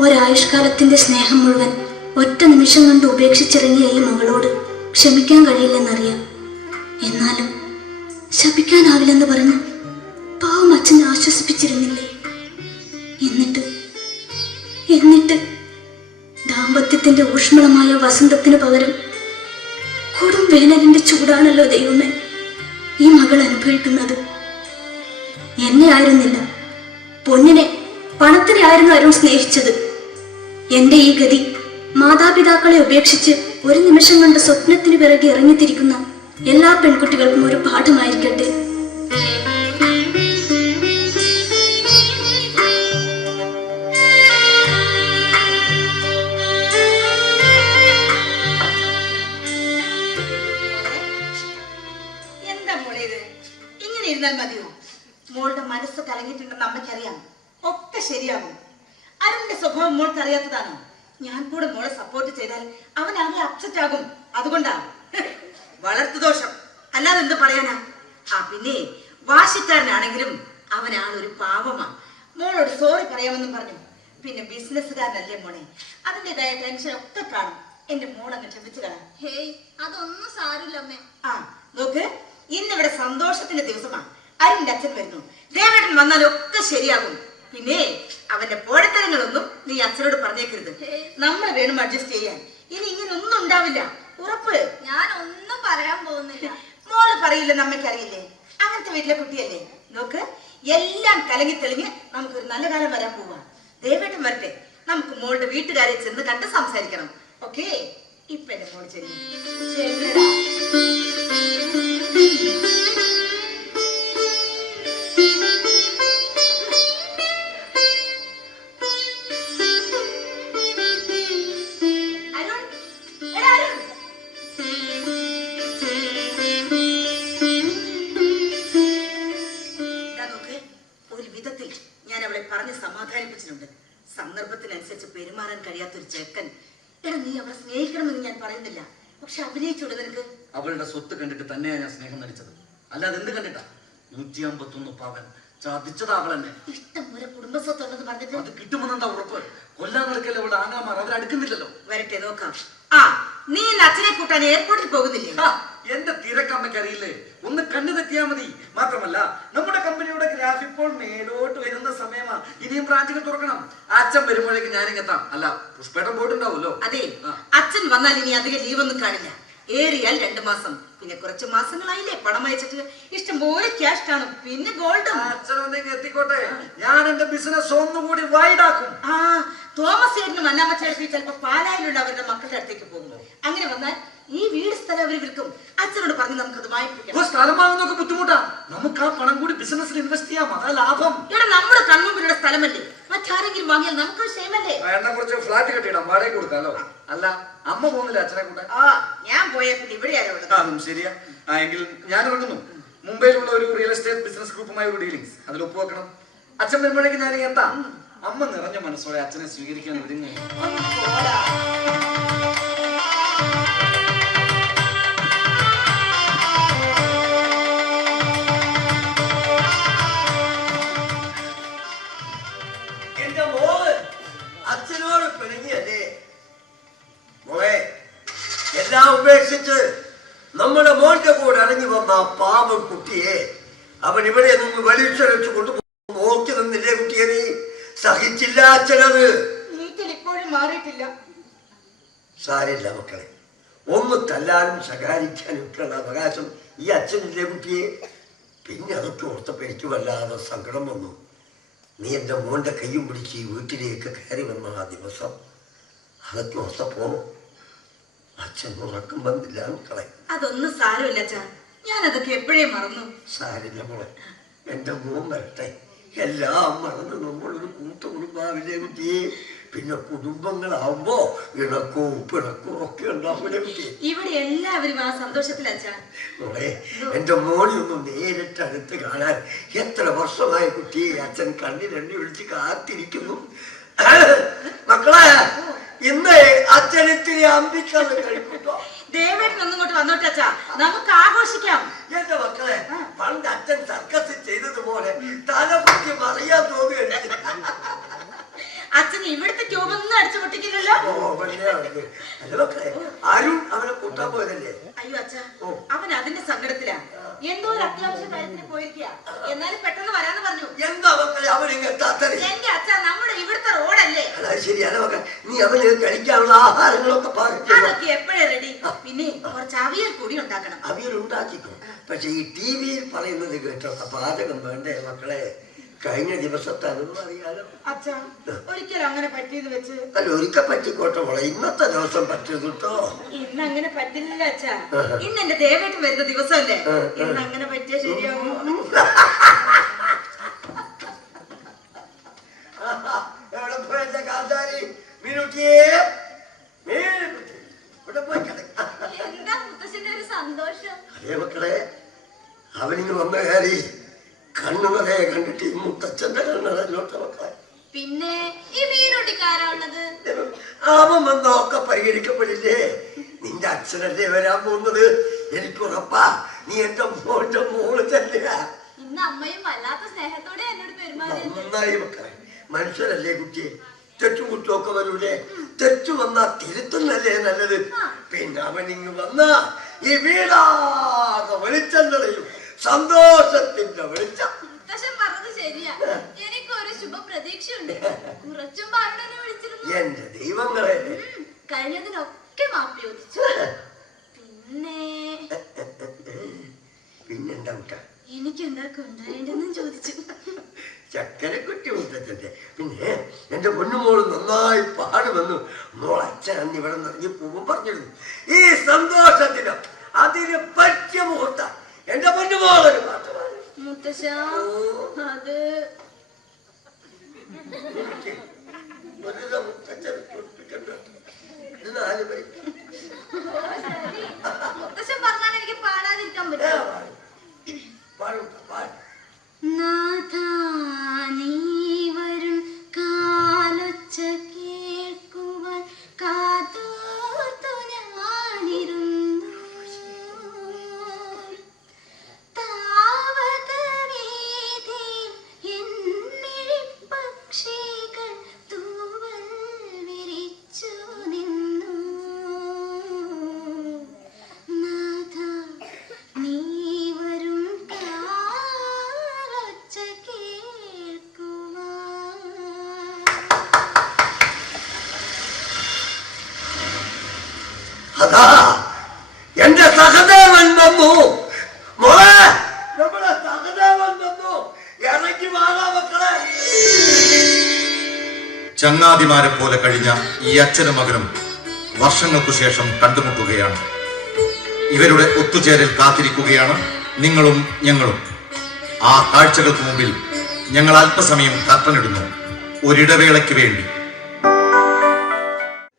ഒരായുഷ്കാലത്തിന്റെ സ്നേഹം മുഴുവൻ ഒറ്റ നിമിഷം കൊണ്ട് ഉപേക്ഷിച്ചിറങ്ങിയ ഈ മകളോട് ക്ഷമിക്കാൻ കഴിയില്ലെന്നറിയാം. എന്നാലും ശപിക്കാനാവില്ലെന്ന് പറഞ്ഞ് പാവം അച്ഛൻ ആശ്വസിപ്പിച്ചിരുന്നില്ലേ? എന്നിട്ട് എന്നിട്ട് ദാമ്പത്യത്തിന്റെ ഊഷ്മളമായ വസന്തത്തിന് പകരം കൊടും വേനലിന്റെ ചൂടാണല്ലോ ദൈവമേ ഈ മകൾ അനുഭവിക്കുന്നത്. എന്നെ ആയിരുന്നില്ല. പൊന്നിനെ പണത്തിനെ ആയിരുന്നു അരുൺ സ്നേഹിച്ചത്. എന്റെ ഈ ഗതി മാതാപിതാക്കളെ ഉപേക്ഷിച്ച് ഒരു നിമിഷം കൊണ്ട് സ്വപ്നത്തിന് പിറകെ ഇറങ്ങിത്തിരിക്കുന്ന എല്ലാ പെൺകുട്ടികൾക്കും ഒരു പാഠമായിരിക്കട്ടെ. മതിയോ? മോളുടെ മനസ്സ് കലങ്ങിയിട്ടുണ്ടെന്ന് അമ്മയ്ക്കറിയാം. ഒക്കെ ശരിയാകും. അരുണിന്റെ സ്വഭാവം മോൾ അറിയാത്തതാണ്. ഞാൻ കൂടെ മോളെ സപ്പോർട്ട് ചെയ്താൽ അവൻ ആകെ അപ്സെറ്റ് ആകും. അതുകൊണ്ടാ. വളർത്തു ദോഷം. അല്ലാതെ എന്ത് പറയാനാ? ആ പിന്നെ വാശിക്കാരനാണെങ്കിലും അവനാണ് ഒരു പാവമാ. മോളോട് സോറി പറയാമെന്നും പറഞ്ഞു. പിന്നെ ബിസിനസ്സുകാരനല്ലേ മോളെ? അതിന്റെതായ ടെൻഷൻ ഒക്കെ കാണും. എന്റെ മോളങ്ങ് ക്ഷമിച്ചു കാണാം ഹേയ് അതൊന്നും സാരില്ലമ്മേ ആ നോക്ക്. ഇന്നിവിടെ സന്തോഷത്തിന്റെ ദിവസമാണ് അരുണിന്റെ അച്ഛൻ വരുന്നു. ദേവേട്ടൻ വന്നാൽ ഒക്കെ ശരിയാകും. പിന്നെ അവന്റെ പോഴത്തരങ്ങളൊന്നും നീ അച്ഛനോട് പറഞ്ഞേക്കരുത്. നമ്മൾ വേണം അഡ്ജസ്റ്റ് ചെയ്യാൻ. ഇനി ഇങ്ങനെ ഒന്നും ഉണ്ടാവില്ല. ഉറപ്പ്. ഞാൻ ഒന്നും പറയാൻ പോകുന്നില്ല. മോൾ പറയില്ല അമ്മയ്ക്ക് അറിയില്ലേ അങ്ങനത്തെ വീട്ടിലെ കുട്ടിയല്ലേ? നോക്ക് എല്ലാം കലങ്ങി തെളിഞ്ഞ് നമുക്കൊരു നല്ല കാലം വരാൻ പോവാ. ദയവായിട്ടും വരട്ടെ. നമുക്ക് മോളുടെ വീട്ടുകാരെ ചെന്ന് കണ്ട് സംസാരിക്കണം. ഓക്കേ? ഇപ്പൊ എന്റെ മോൾ ചെല്ലു. കഴിയാത്ത ഒരു ചെക്കൻ എടാ നീ അവളെ സ്നേഹിക്കണമെന്ന് ഞാൻ പറയുന്നില്ല. പക്ഷെ അഭിനയിച്ചോട് നിനക്ക്? അവളുടെ സ്വത്ത് കണ്ടിട്ട് തന്നെയാണ് ഞാൻ സ്നേഹം നടിച്ചത്. അല്ലാതെ എന്ത് കണ്ടിട്ടാ? നൂറ്റി അമ്പത്തൊന്ന് പവൻ. ചതിച്ചത് അവൾ തന്നെ ഇഷ്ടം പോലെ കുടുംബസ്വത്തുണ്ടെന്ന് പറഞ്ഞിട്ട്? അത് കിട്ടുമെന്നെന്താ ഉറപ്പ്? കൊല്ലാൻ നടക്കല്ലേ അവളുടെ ആങ്ങാമാർ അവരടുക്കുന്നില്ലല്ലോ വരട്ടെ നോക്കാം. ആ നീ അച്ഛനെ കൂട്ടാൻ എയർപോർട്ടിൽ പോകുന്നില്ലേ? എന്റെ തിരക്കമ്മയ്ക്ക് അറിയില്ലേ? ഒന്ന് കണ്ണു തെറ്റിയാൽ മതി. മാത്രമല്ല നമ്മുടെ കമ്പനിയുടെ ഗ്രാഫ് ഇപ്പോൾ മേലോട്ട് വരുന്ന സമയമാണ്. ഇനിയും ബ്രാഞ്ചുകൾ തുറക്കണം. അച്ഛൻ വരുമ്പോഴേക്ക് ഞാനിങ്ങെത്താം. അല്ല പുഷ്പേട്ടൻ പോയിട്ടുണ്ടാവുമല്ലോ. അതെ. അച്ഛൻ വന്നാൽ ഇനി അധികം ലീവൊന്നും കാണില്ല. ഏറിയാൽ രണ്ടു മാസം. പിന്നെ കുറച്ച് മാസങ്ങളായില്ലേ? പണം അയച്ചിട്ട് ഇഷ്ടം പോലെ ക്യാഷ് ആണ് പിന്നെ ഗോൾഡ് എത്തിക്കോട്ടെ. ഞാൻ എന്റെ ബിസിനസ് ഒന്നുകൂടി വൈഡാക്കും ആ തോമസ് ചേട്ടനും അന്നാമച്ചേട്ടത്തി ചിലപ്പോ പാലായിലുള്ള അവരുടെ മക്കളുടെ അടുത്തേക്ക് പോകും. അങ്ങനെ വന്നാൽ ഈ വീട് സ്ഥലം അവർ വിൽക്കും. നമുക്കത് വായിപ്പിക്കാം. ഇപ്പൊ സ്ഥലം വാങ്ങുന്നൊക്കെ ബുദ്ധിമുട്ടാ. നമുക്ക് ആ പണം കൂടി ബിസിനസ്സിൽ ഇൻവെസ്റ്റ് ചെയ്യാം. അതാ ലാഭം. ഇവിടെ നമ്മുടെ കൺമുമ്പിലുള്ള സ്ഥലമല്ലേ? മറ്റാരെങ്കിലും വാങ്ങിയാൽ നമുക്ക് ക്ഷേമല്ലേ? എന്നെ കുറച്ച് ഫ്ലാറ്റ് കെട്ടിയിടാം. വാടക കൊടുക്കാലോ. അല്ല അമ്മ പോകുന്നില്ല അച്ഛനെ കൂടെ ആ ഞാൻ പോയ പിന്നെ ഇവിടെ ആരോ ഉള്ളത് അതും ശരിയാ. ആ എങ്കിൽ ഞാൻ ഇറങ്ങുന്നു. മുംബൈയിലുള്ള ഒരു റിയൽ എസ്റ്റേറ്റ് ബിസിനസ് ഗ്രൂപ്പുമായി ഒരു ഡീലിംഗ്സ് അതിൽ ഒപ്പുവെക്കണം അച്ഛൻ വരുമ്പോഴേക്കും ഞാൻ എന്താ? അമ്മ നിറഞ്ഞ മനസ്സോടെ അച്ഛനെ സ്വീകരിക്കാൻ ഒരുങ്ങി ഒന്ന് പോടാ. പാവം കുട്ടിയെ. അവൻ ഇവിടെ നിന്ന് വലിച്ചഴച്ചു കൊണ്ട് നോക്കി നിന്നില്ലേ കുട്ടിയെ നീ? സഹിച്ചില്ല അച്ഛനത്. മാറിയിട്ടില്ല. സാരില്ല മക്കളെ. ഒന്ന് തല്ലാനും ശകാരിക്കാനും ഒക്കെയുള്ള അവകാശം ഈ അച്ഛനില്ലേ കുട്ടിയെ? പിന്നെ അതൊക്കെ ഓർത്തപ്പോൾ എനിക്ക് വല്ലാതെ സങ്കടം വന്നു. നീ എന്റെ മോന്റെ കയ്യും പിടിച്ച് ഈ വീട്ടിലേക്ക് കയറി വന്ന ആ ദിവസം അതൊക്കെ ഓർത്തപ്പോ അച്ഛൻ ഉറക്കം വന്നില്ല മക്കളെ. അതൊന്നും സാരമില്ല അച്ഛാ. ഞാൻ അതൊക്കെ എപ്പോഴേ മറന്നു? സാരില്ല മോളെ എന്റെ മോൻ വരട്ടെ. എല്ലാം മറന്ന് നമ്മളൊരു കൂട്ട കുടുംബാവില്ലേ കുട്ടിയെ പിന്നെ കുടുംബങ്ങളാവുമ്പോ ഇണക്കവും പിണക്കവും ഒക്കെ ഉണ്ടാവില്ലേ കുട്ടി? ഇവിടെ എല്ലാവരും ആ സന്തോഷത്തിൽ മോളെ എന്റെ മോളി ഒന്ന് നേരിട്ട് അടുത്ത് കാണാൻ എത്ര വർഷമായി കുട്ടിയെ അച്ഛൻ കണ്ണിലെണ്ണി വിളിച്ച് കാത്തിരിക്കുന്നു. മക്കളെ ഇന്ന് അച്ഛനെത്തിരി അമ്പിക്കാതെ കഴിക്കുമ്പോ ദേവേട്ടൻ ഒന്നും ഇങ്ങോട്ട് വന്നോട്ടെ അച്ഛാ. നമുക്ക് ആഘോഷിക്കാം. എന്റെ മക്കളെ പണ്ട് അച്ഛൻ സർക്കസ് ചെയ്തതുപോലെ തലപൊക്കി മറിയാൻ തോന്നുകയാണ് അച്ഛൻ ഇവിടുത്തെ ട്യൂബൊന്നും അടിച്ചു പൊട്ടിക്കില്ലല്ലോ? അരുൺ അവനെ കൂട്ടാൻ പോയതല്ലേ? അയ്യോ അച്ഛാ. അവൻ അതിന്റെ സങ്കടത്തിലാ. എന്തോ ഒരു അത്യാവശ്യ കാര്യത്തിന് പോയിരിക്കുക എന്നാലും പെട്ടെന്ന് വരാന്ന് പറഞ്ഞു. എന്താ മക്കളെ അവൻ എന്റെ അച്ഛാ നമ്മുടെ ഇവിടുത്തെ റോഡല്ലേ അതൊക്കെ നീ അവന് കഴിക്കാനുള്ള ആഹാരങ്ങളൊക്കെ അതൊക്കെ എപ്പോഴേ റെഡി പിന്നെ കുറച്ച് അവിയൽ കൂടി ഉണ്ടാക്കണം. അവിയൽ ഉണ്ടാക്കിക്കും. പക്ഷെ ഈ ടി വിയിൽ പറയുന്നത് കേട്ടോ പാചകം വേണ്ടേ മക്കളെ? കഴിഞ്ഞ ദിവസത്തെ അതൊന്നും അറിയാലോ. ഒരിക്കലും അങ്ങനെ പറ്റിയത് വെച്ച്. അല്ല ഒരിക്കൽ പറ്റിക്കോട്ടെ മോളെ ഇന്നത്തെ ദിവസം പറ്റിയത് കേട്ടോ. ഇന്ന് അങ്ങനെ പറ്റില്ല അച്ഛാ. ഇന്ന് എന്റെ ദേവേട്ടൻ വരുന്ന ദിവസമല്ലേ? ഇന്ന് അങ്ങനെ പറ്റിയ ശരിയാവുമോ എവിടെ പോയത്തെ കാന്താരി മീനുട്ടിയേ മീനുട്ടി ഇവിടെ പോയി കിടക്ക എന്താ മുത്തശ്ശന്റെ ഒരു സന്തോഷം അതേ മക്കളെ അവനിങ്ങ് വന്ന കയറി കണ്ണുമതേ കണ്ടിട്ട് ഈ മുത്തച്ഛന്റെ കണ്ണടഞ്ഞോട്ടെ മക്കളെ പിന്നെ ഈ മീനൊട്ടിക്കാരാ ഉള്ളത് അവൻ വന്നൊക്കെ പരിഹരിക്കപ്പെടില്ലേ? നിന്റെ അച്ഛനല്ലേ വരാൻ പോകുന്നത്? എനിക്ക് ഉറപ്പാ നീ എന്റെ മോന്റെ മോൾ തന്നെയാ. ഇന്ന് അമ്മയും വല്ലാത്ത സ്നേഹത്തോടെ എന്നോട് പെരുമാറി നന്നായി മക്കളെ മനുഷ്യരല്ലേ കുട്ടിയെ? തെറ്റും കുറ്റമൊക്കെ വരൂലേ? തെറ്റു വന്നാ തിരുത്തുന്നല്ലേ നല്ലത്? പിന്നെ അവൻ ഇങ്ങ് വന്ന ഈ വീടാകെ വെളിച്ചം തെളിയും. സന്തോഷത്തിന്റെ വെളിച്ചം. ശരിയാ. ശുഭ പ്രതീക്ഷയുണ്ട്. കുറച്ചും പാടനെ വിളിച്ചിരുന്നു. എന്റെ ദൈവങ്ങളെ. കഴിഞ്ഞതിനൊക്കെ മാപ്പി ചോദിച്ചു. പിന്നെ? പിന്നെന്താ എനിക്ക് എനിക്കെന്താ കൊണ്ടുവരേണ്ടെന്നും ചോദിച്ചു. ചക്കര കുട്ടി മുത്തച്ഛന്റെ പിന്നെ എന്റെ പൊന്നുമോൾ നന്നായി പാടുമെന്നു മോൾ അച്ഛൻ അന്ന് ഇവിടെ നിറഞ്ഞ് പോകും പറഞ്ഞിരുന്നു ഈ സന്തോഷത്തിന് അതിന് പറ്റിയ മുഹൂർത്ത. എന്റെ പൊന്നുമോളൊരു പാട്ട് പാടി. മുത്തശ്ശ അത് ಬದುಕ ಮುಕ್ತ ಚರ್ಚೆ ಕಂಡು ಇದನ್ನು എന്റെ സഹദേവൻ വന്നു. മോളെ നമ്മുടെ സഹദേവൻ വന്നു. ഇറങ്ങി വാടാ മക്കളെ. ചങ്ങാതിമാരെ പോലെ കഴിഞ്ഞ ഈ അച്ഛനും മകനും വർഷങ്ങൾക്കു ശേഷം കണ്ടുമുട്ടുകയാണ്. ഇവരുടെ ഒത്തുചേരൽ കാത്തിരിക്കുകയാണ് നിങ്ങളും ഞങ്ങളും. ആ കാഴ്ചകൾക്ക് മുമ്പിൽ ഞങ്ങൾ അല്പസമയം കർട്ടനിടുന്നു. ഒരിടവേളയ്ക്ക് വേണ്ടി.